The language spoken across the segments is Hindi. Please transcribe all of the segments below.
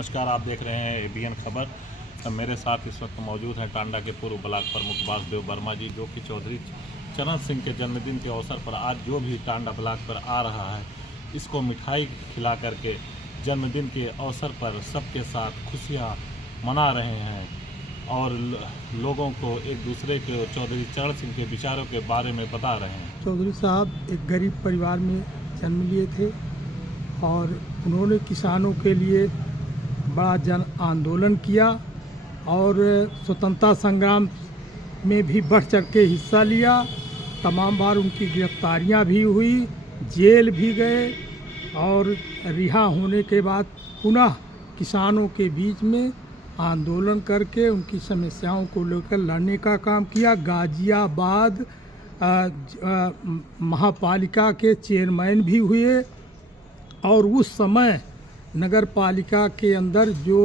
नमस्कार, आप देख रहे हैं एबीएन खबर। मेरे साथ इस वक्त मौजूद हैं टांडा के पूर्व ब्लॉक प्रमुख वासुदेव वर्मा जी, जो कि चौधरी चरण सिंह के जन्मदिन के अवसर पर आज जो भी टांडा ब्लॉक पर आ रहा है, इसको मिठाई खिला करके जन्मदिन के अवसर पर सबके साथ खुशियाँ मना रहे हैं और लोगों को एक दूसरे के चौधरी चरण सिंह के विचारों के बारे में बता रहे हैं। चौधरी साहब एक गरीब परिवार में जन्म लिए थे और उन्होंने किसानों के लिए बड़ा जन आंदोलन किया और स्वतंत्रता संग्राम में भी बढ़ चढ़ के हिस्सा लिया। तमाम बार उनकी गिरफ्तारियां भी हुई, जेल भी गए और रिहा होने के बाद पुनः किसानों के बीच में आंदोलन करके उनकी समस्याओं को लेकर लड़ने का काम किया। गाजियाबाद महापालिका के चेयरमैन भी हुए और उस समय नगर पालिका के अंदर जो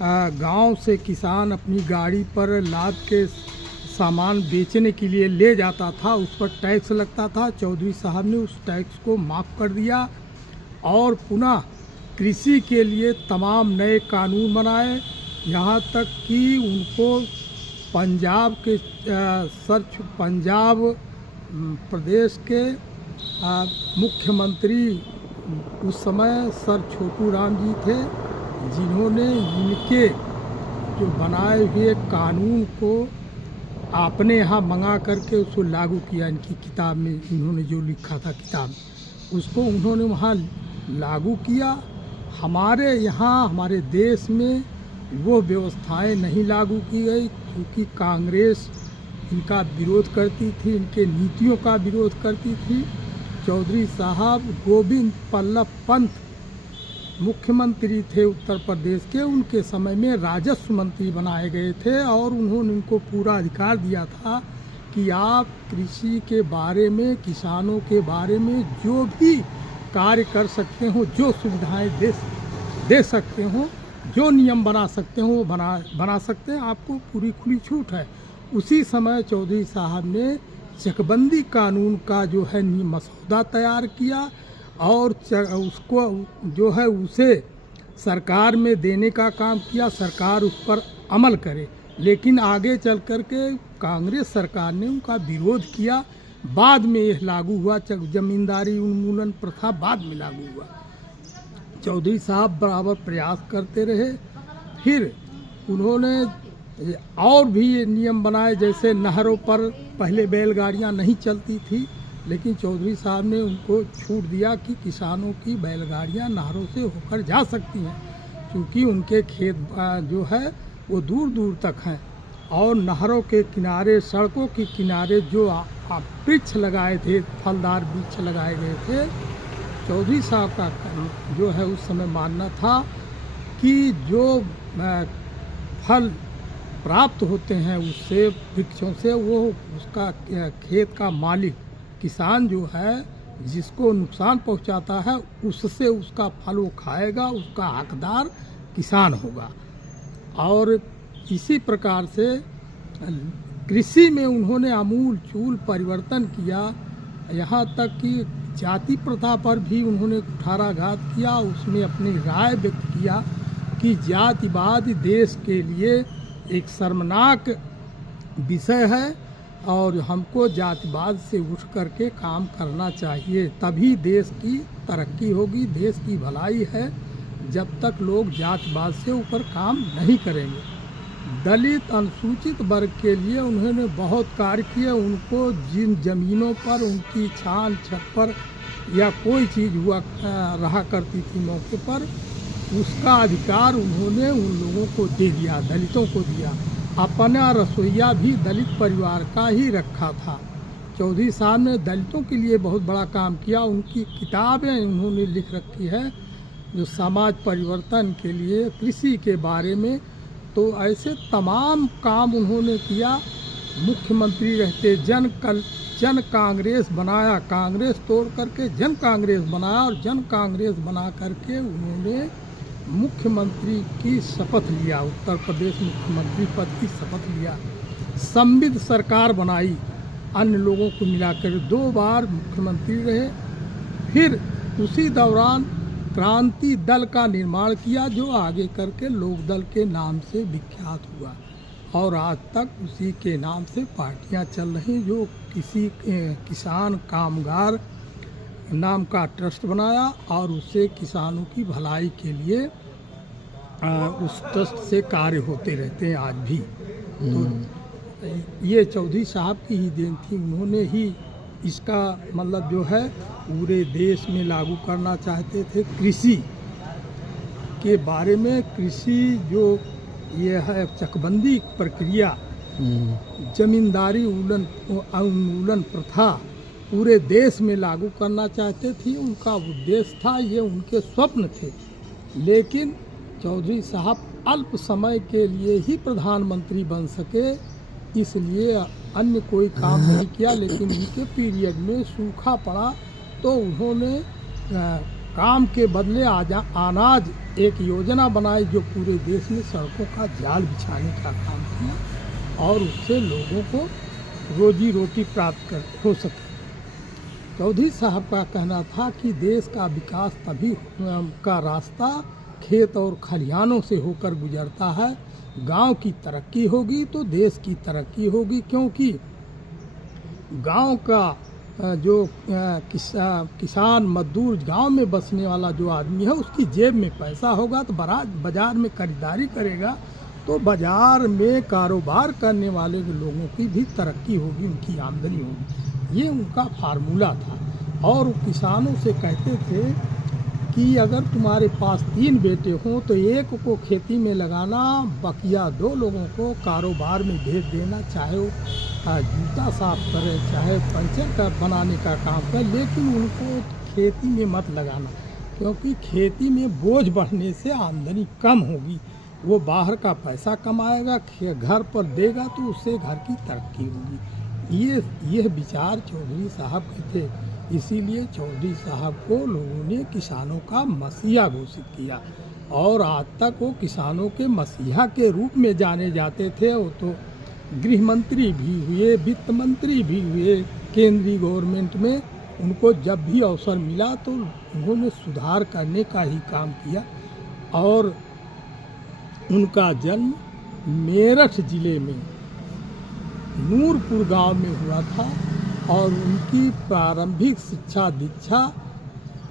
गांव से किसान अपनी गाड़ी पर लाद के सामान बेचने के लिए ले जाता था, उस पर टैक्स लगता था। चौधरी साहब ने उस टैक्स को माफ़ कर दिया और पुनः कृषि के लिए तमाम नए कानून बनाए। यहाँ तक कि उनको पंजाब प्रदेश के मुख्यमंत्री उस समय सर छोटू राम जी थे, जिन्होंने इनके जो बनाए हुए कानून को अपने यहाँ मंगा करके उसको लागू किया। इनकी किताब में इन्होंने जो लिखा था किताब, उसको उन्होंने वहाँ लागू किया। हमारे यहाँ हमारे देश में वो व्यवस्थाएं नहीं लागू की गई क्योंकि कांग्रेस इनका विरोध करती थी, इनके नीतियों का विरोध करती थी। चौधरी साहब गोविंद बल्लभ पंत मुख्यमंत्री थे उत्तर प्रदेश के, उनके समय में राजस्व मंत्री बनाए गए थे और उन्होंने उनको पूरा अधिकार दिया था कि आप कृषि के बारे में, किसानों के बारे में जो भी कार्य कर सकते हो, जो सुविधाएं दे सकते हो, जो नियम बना सकते हो वो बना सकते हैं, आपको पूरी खुली छूट है। उसी समय चौधरी साहब ने चकबंदी कानून का जो है मसौदा तैयार किया और उसको जो है उसे सरकार में देने का काम किया, सरकार उस पर अमल करे। लेकिन आगे चल कर के कांग्रेस सरकार ने उनका विरोध किया। बाद में यह लागू हुआ, जमींदारी उन्मूलन प्रथा बाद में लागू हुआ। चौधरी साहब बराबर प्रयास करते रहे। फिर उन्होंने और भी नियम बनाए, जैसे नहरों पर पहले बैलगाड़ियां नहीं चलती थी, लेकिन चौधरी साहब ने उनको छूट दिया कि किसानों की बैलगाड़ियां नहरों से होकर जा सकती हैं, क्योंकि उनके खेत जो है वो दूर दूर तक हैं। और नहरों के किनारे, सड़कों के किनारे जो वृक्ष लगाए थे, फलदार वृक्ष लगाए गए थे, चौधरी साहब का जो है उस समय मानना था कि जो फल प्राप्त होते हैं उससे, वृक्षों से, वो उसका खेत का मालिक किसान जो है, जिसको नुकसान पहुंचाता है, उससे उसका फल वो खाएगा, उसका हकदार किसान होगा। और इसी प्रकार से कृषि में उन्होंने आमूल चूल परिवर्तन किया। यहाँ तक कि जाति प्रथा पर भी उन्होंने कुठाराघात किया। उसमें अपनी राय व्यक्त किया कि जातिवाद देश के लिए एक शर्मनाक विषय है और हमको जातिवाद से उठ करके काम करना चाहिए, तभी देश की तरक्की होगी, देश की भलाई है, जब तक लोग जातिवाद से ऊपर काम नहीं करेंगे। दलित अनुसूचित वर्ग के लिए उन्होंने बहुत कार्य किए। उनको जिन जमीनों पर उनकी छान छप्पर या कोई चीज़ हुआ रहा करती थी मौके पर, उसका अधिकार उन्होंने उन लोगों को दे दिया, दलितों को दिया। अपना रसोइया भी दलित परिवार का ही रखा था। चौधरी साहब ने दलितों के लिए बहुत बड़ा काम किया। उनकी किताबें उन्होंने लिख रखी है जो समाज परिवर्तन के लिए, कृषि के बारे में। तो ऐसे तमाम काम उन्होंने किया। मुख्यमंत्री रहते जन कांग्रेस बनाया, कांग्रेस तोड़ करके जन कांग्रेस बनाया और जन कांग्रेस बना करके उन्होंने मुख्यमंत्री की शपथ लिया, उत्तर प्रदेश मुख्यमंत्री पद की शपथ लिया। समृद्ध सरकार बनाई, अन्य लोगों को मिलाकर 2 बार मुख्यमंत्री रहे। फिर उसी दौरान क्रांति दल का निर्माण किया, जो आगे करके लोकदल के नाम से विख्यात हुआ और आज तक उसी के नाम से पार्टियां चल रही, जो किसी किसान कामगार नाम का ट्रस्ट बनाया और उससे किसानों की भलाई के लिए उस ट्रस्ट से कार्य होते रहते हैं आज भी। तो ये चौधरी साहब की ही देन थी, उन्होंने ही इसका मतलब जो है पूरे देश में लागू करना चाहते थे। कृषि के बारे में, कृषि जो ये है चकबंदी प्रक्रिया, जमींदारी उन्मूलन प्रथा पूरे देश में लागू करना चाहते थे, उनका उद्देश्य था, ये उनके स्वप्न थे। लेकिन चौधरी साहब अल्प समय के लिए ही प्रधानमंत्री बन सके, इसलिए अन्य कोई काम नहीं किया। लेकिन उनके पीरियड में सूखा पड़ा तो उन्होंने काम के बदले अनाज एक योजना बनाई, जो पूरे देश में सड़कों का जाल बिछाने का काम किया और उससे लोगों को रोजी रोटी प्राप्त हो सके। चौधरी साहब का कहना था कि देश का विकास तभी का रास्ता खेत और खलिहानों से होकर गुजरता है। गांव की तरक्की होगी तो देश की तरक्की होगी, क्योंकि गांव का जो किसान मजदूर गांव में बसने वाला जो आदमी है, उसकी जेब में पैसा होगा तो बाजार में खरीदारी करेगा, तो बाजार में कारोबार करने वाले लोगों की भी तरक्की होगी, उनकी आमदनी होगी। ये उनका फार्मूला था। और किसानों से कहते थे कि अगर तुम्हारे पास 3 बेटे हों तो एक को खेती में लगाना, बकिया 2 लोगों को कारोबार में भेज देना, चाहे वो जूता साफ करे, चाहे पंचर का बनाने का काम करे, लेकिन उनको खेती में मत लगाना, क्योंकि खेती में बोझ बढ़ने से आमदनी कम होगी। वो बाहर का पैसा कमाएगा, घर पर देगा तो उससे घर की तरक्की होगी। ये विचार चौधरी साहब के थे। इसीलिए चौधरी साहब को लोगों ने किसानों का मसीहा घोषित किया और आज तक वो किसानों के मसीहा के रूप में जाने जाते थे। वो तो गृह मंत्री भी हुए, वित्त मंत्री भी हुए केंद्रीय गवर्नमेंट में। उनको जब भी अवसर मिला तो उन्होंने सुधार करने का ही काम किया। और उनका जन्म मेरठ ज़िले में नूरपुर गांव में हुआ था और उनकी प्रारंभिक शिक्षा दीक्षा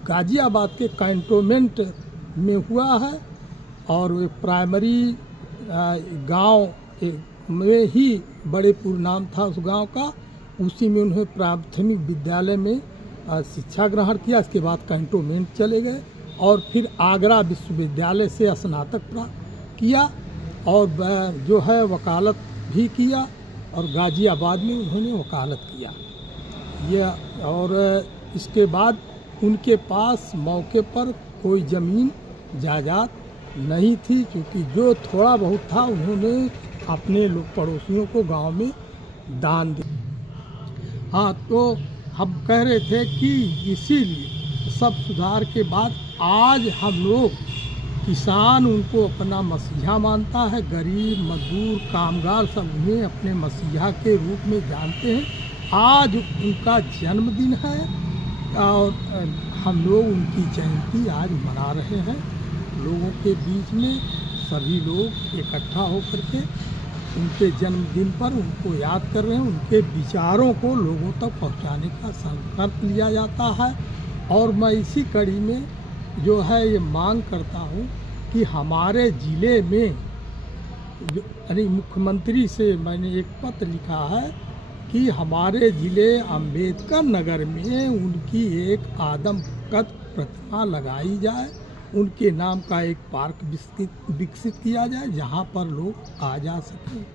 गाजियाबाद के कैंटोनमेंट में हुआ है। और वे प्राइमरी गांव में ही बड़ेपुर नाम था उस गांव का, उसी में उन्हें प्राथमिक विद्यालय में शिक्षा ग्रहण किया। इसके बाद कैंटोनमेंट चले गए और फिर आगरा विश्वविद्यालय से स्नातक प्राप्त किया और जो है वकालत भी किया और गाजियाबाद में उन्होंने वकालत किया। और इसके बाद उनके पास मौके पर कोई ज़मीन जायदाद नहीं थी, क्योंकि जो थोड़ा बहुत था उन्होंने अपने लोग पड़ोसियों को गांव में दान दिया। हाँ, तो हम कह रहे थे कि इसीलिए सब सुधार के बाद आज हम लोग किसान उनको अपना मसीहा मानता है। गरीब मजदूर कामगार सब उन्हें अपने मसीहा के रूप में जानते हैं। आज उनका जन्मदिन है और हम लोग उनकी जयंती आज मना रहे हैं। लोगों के बीच में सभी लोग इकट्ठा होकर के उनके जन्मदिन पर उनको याद कर रहे हैं। उनके विचारों को लोगों तक पहुंचाने का संकल्प लिया जाता है। और मैं इसी कड़ी में जो है ये मांग करता हूँ कि हमारे ज़िले में यानी मुख्यमंत्री से मैंने एक पत्र लिखा है कि हमारे ज़िले अम्बेडकर नगर में उनकी एक आदमकद प्रतिमा लगाई जाए, उनके नाम का एक पार्क विकसित किया जाए जहाँ पर लोग आ जा सकें।